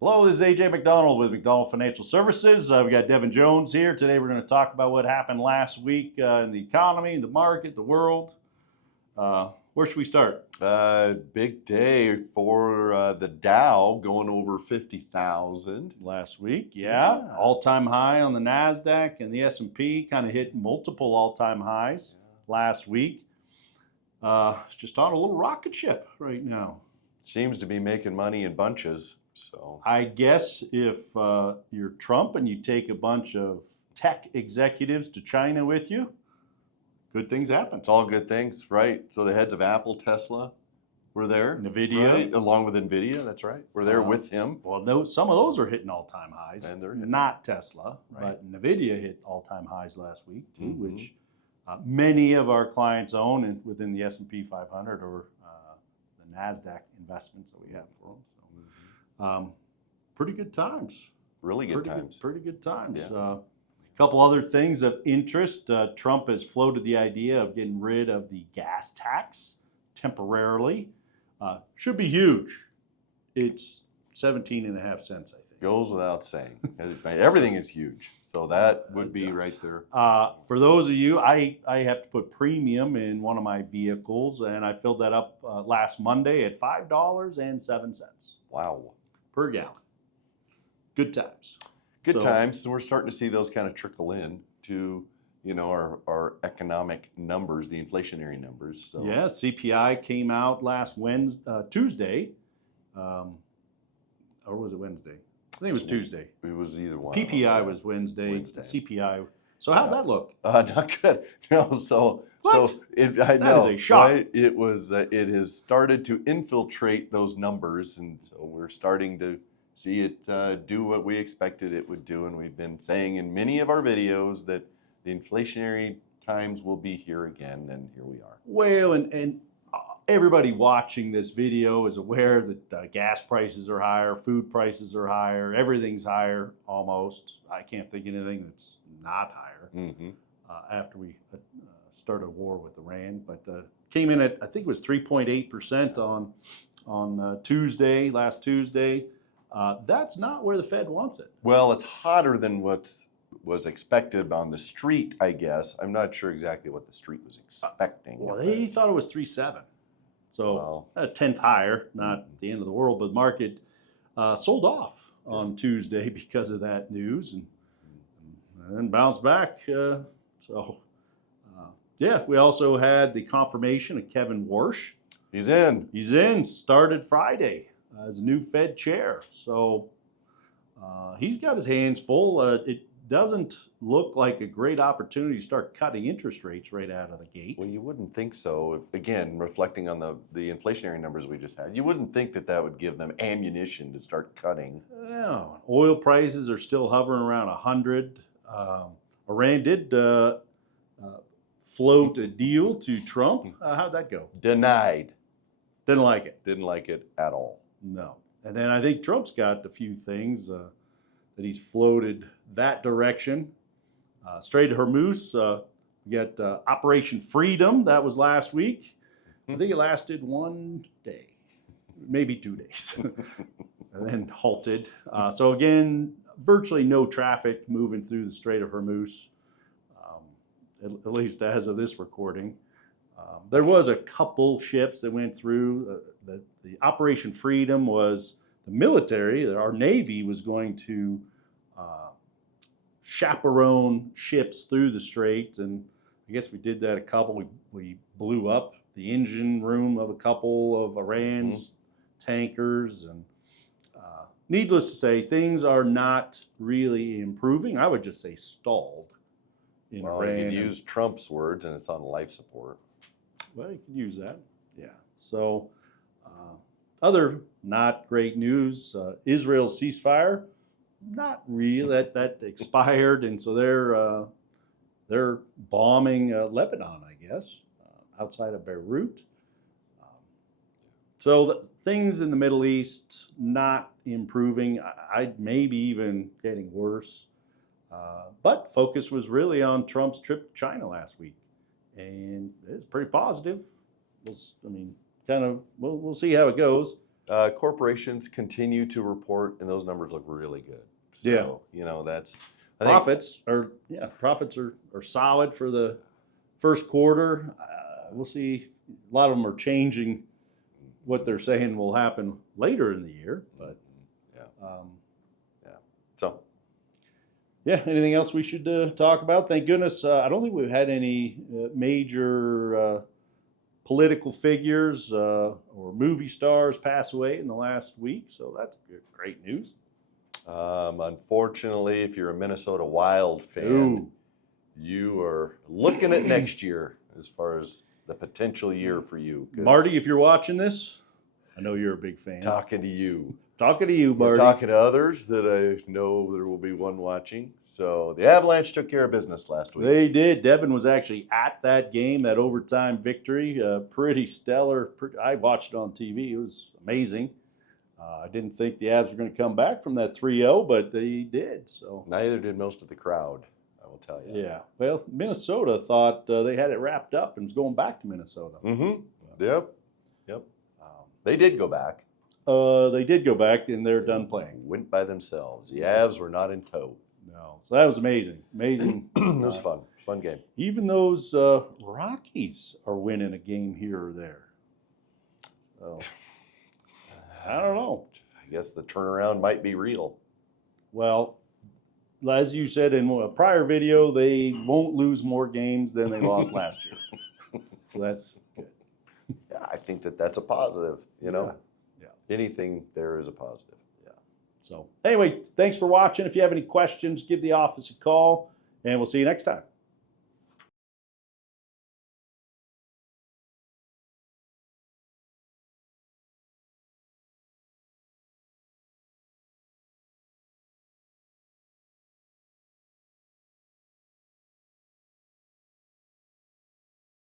Hello, this is AJ Macdonald with Macdonald Financial Services. We got Devin Jones here. Today we're going to talk about what happened last week in the economy, the market, the world. Where should we start? Big day for the Dow, going over 50,000. Last week, yeah. All-time high on the Nasdaq and the S&P, kind of hit multiple all-time highs last week. It's just on a little rocket ship right now. Seems to be making money in bunches. So I guess if you're Trump and you take a bunch of tech executives to China with you, good things happen. It's all good things, right? So the heads of Apple, Tesla were there. NVIDIA. Right? Along with NVIDIA, that's right. We're there with him. Well, no, some of those are hitting all-time highs. And they're not Tesla, right. but NVIDIA hit all-time highs last week too, which many of our clients own and within the S&P 500 or the Nasdaq investments that we have for them. So, pretty good times. Really good times. Pretty good times. Yeah. A couple other things of interest. Trump has floated the idea of getting rid of the gas tax temporarily. Should be huge. It's 17.5 cents, I think. Goes without saying. Everything is huge. So that would be right there. For those of you, I have to put premium in one of my vehicles, and I filled that up last Monday at $5.07. Wow. Per gallon. Good times. Good times. So we're starting to see those kind of trickle in to, our economic numbers, the inflationary numbers. So yeah, CPI came out last Tuesday, or was it Wednesday? I think it was Tuesday. It was either one. PPI was Wednesday. CPI. So how'd that look? Not good. No. So what? I know. That is a shock. Right? It was. It has started to infiltrate those numbers, and so we're starting to see it do what we expected it would do. And we've been saying in many of our videos that the inflationary times will be here again, and here we are. Well, and everybody watching this video is aware that gas prices are higher, food prices are higher, everything's higher almost. I can't think of anything that's not higher after we started a war with Iran. But came in at, I think it was 3.8% on Tuesday, last Tuesday. That's not where the Fed wants it. Well, it's hotter than what was expected on the street, I guess. I'm not sure exactly what the street was expecting. Well, they thought it was 3.7. So a tenth higher, not the end of the world, but the market sold off on Tuesday because of that news and then bounced back. Yeah, we also had the confirmation of Kevin Warsh. He's in. He's in, started Friday as a new Fed chair. So he's got his hands full. It doesn't look like a great opportunity to start cutting interest rates right out of the gate. Well, you wouldn't think so. Again, reflecting on the inflationary numbers we just had, you wouldn't think that would give them ammunition to start cutting. Well, oil prices are still hovering around 100. Iran did float a deal to Trump. How'd that go? Denied. Didn't like it. Didn't like it at all. No. And then I think Trump's got a few things that he's floated that direction. Strait of Hormuz, we got Operation Freedom. That was last week. I think it lasted 1 day, maybe 2 days, and then halted. So again, virtually no traffic moving through the Strait of Hormuz, at least as of this recording. There was a couple ships that went through. The Operation Freedom was the military. Our Navy was going to chaperone ships through the strait, and I guess we did that a couple. We blew up the engine room of a couple of Iran's tankers, and needless to say, things are not really improving. I would just say stalled in Iran. You can use Trump's words, and it's on life support. Well, you can use that. Yeah. So, other not great news: Israel's ceasefire. Not real. That expired, and so they're bombing Lebanon, I guess, outside of Beirut. So things in the Middle East not improving. I maybe even getting worse. But focus was really on Trump's trip to China last week, and it's pretty positive. We'll see how it goes. Corporations continue to report, and those numbers look really good. So, Yeah. you know, I think Profits are solid for the first quarter. We'll see. A lot of them are changing what they're saying will happen later in the year, but so. Yeah, anything else we should talk about? Thank goodness. I don't think we've had any major political figures or movie stars pass away in the last week, so that's great news. Unfortunately, if you're a Minnesota Wild fan, Ooh. you are looking at next year as far as the potential year for you. Marty, if you're watching this, I know you're a big fan. Talking to you. Talking to you, We're Marty. talking to others that I know there will be one watching. So the Avalanche took care of business last week. They did. Devin was actually at that game, that overtime victory. Pretty stellar. I watched it on TV. It was amazing. I didn't think the Avs were going to come back from that 3-0, but they did. So neither did most of the crowd, I will tell you. Yeah. Well, Minnesota thought they had it wrapped up and was going back to Minnesota. Mm-hmm. Yep. They did go back. They did go back, and they're done playing. Went by themselves. The Avs were not in tow. No. So that was amazing. Amazing. It was fun. Fun game. Even those Rockies are winning a game here or there. So, I don't know. I guess the turnaround might be real. Well, as you said in a prior video, they won't lose more games than they lost last year. So that's good. Yeah, I think that's a positive, you know. Yeah. Anything there is a positive. Yeah. So anyway, thanks for watching. If you have any questions, give the office a call, and we'll see you next time.